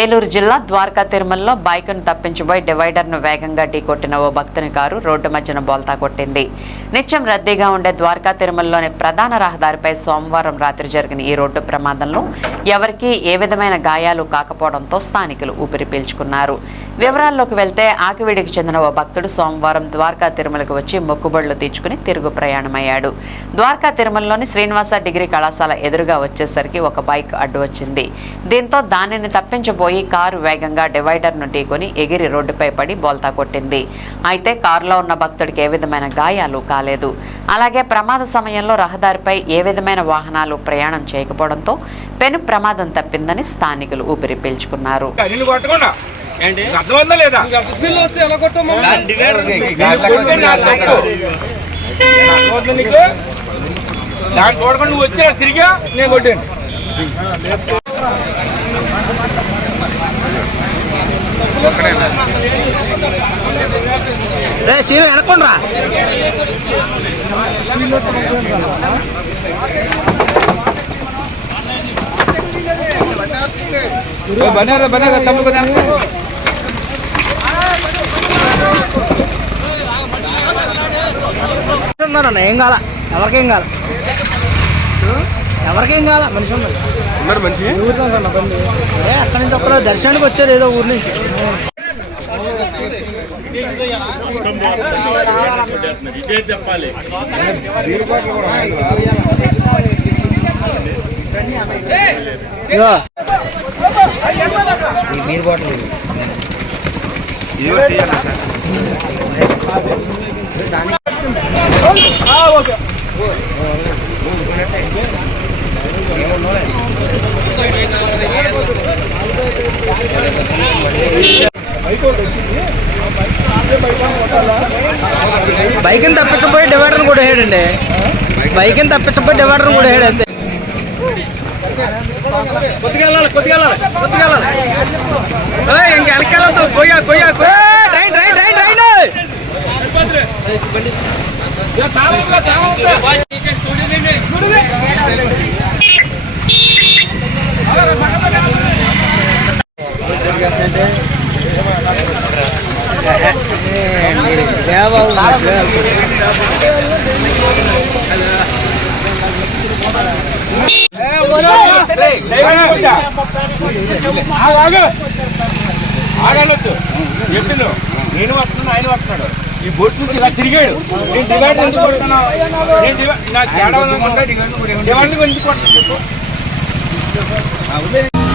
ఏలూరు జిల్లా ద్వారకా తిరుమలలో బైక్ను తప్పించబోయి డివైడర్ను వేగంగా ఢీకొట్టిన ఓ భక్తుని కారు రోడ్డు మధ్యన బోల్తా కొట్టింది. నిత్యం రద్దీగా ఉండే ద్వారకా తిరుమలలోని ప్రధాన రహదారిపై సోమవారం రాత్రి జరిగిన ఈ రోడ్డు ప్రమాదంలో ఎవరికీ ఏ విధమైన గాయాలు కాకపోవడంతో స్థానికులు ఊపిరి పీల్చుకున్నారు. వివరాల్లోకి వెళ్తే ఆకివీడికి చెందిన ఓ భక్తుడు సోమవారం ద్వారకా తిరుమలకు వచ్చి మొక్కుబడులు తీర్చుకుని తిరుగు ప్రయాణమయ్యాడు. ద్వారకా తిరుమలలోని శ్రీనివాస డిగ్రీ కళాశాల ఎదురుగా వచ్చేసరికి ఒక బైక్ అడ్డు వచ్చింది. దీంతో దానిని తప్పించబోయి కారు వేగంగా డివైడర్ను ఢీకొని ఎగిరి రోడ్డుపై పడి బోల్తా కొట్టింది. అయితే కారులో ఉన్న భక్తుడికి ఏ విధమైన గాయాలు కాలేదు. అలాగే ప్రమాద సమయంలో రహదారిపై ఏ విధమైన వాహనాలు ప్రయాణం చేయకపోవడంతో పెను ప్రమాదం తప్పిందని స్థానికులు ఊపిరి పీల్చుకున్నారు. వెనకుండా ఏం కాల ఎవరికేం కాల మనిషి ఉన్నారు మనిషి అక్కడి నుంచి ఒక్కరు దర్శనానికి వచ్చారు ఏదో ఊరి నుంచి. బీర్ బాటిల్ బైక్ని తప్పించబోయి డివైడర్ని కూడా వేయడండి. బైక్ని తప్పించబోయి డివైడర్ని కూడా వేయడు అంతే. కొద్దిగా ఇంక వెనకాలతో కొయ్యా ఎప్పుడు నేను వస్తున్నాను ఆయన వస్తున్నాడు ఈ బోట్ నుంచి ఇలా తిరిగాడు. నేను డివైడ్ ఎందుకు కొడుతున్నావు? నాకు తేడా డివైడ్ ఎందుకు కొడుతున్నాను చెప్పు.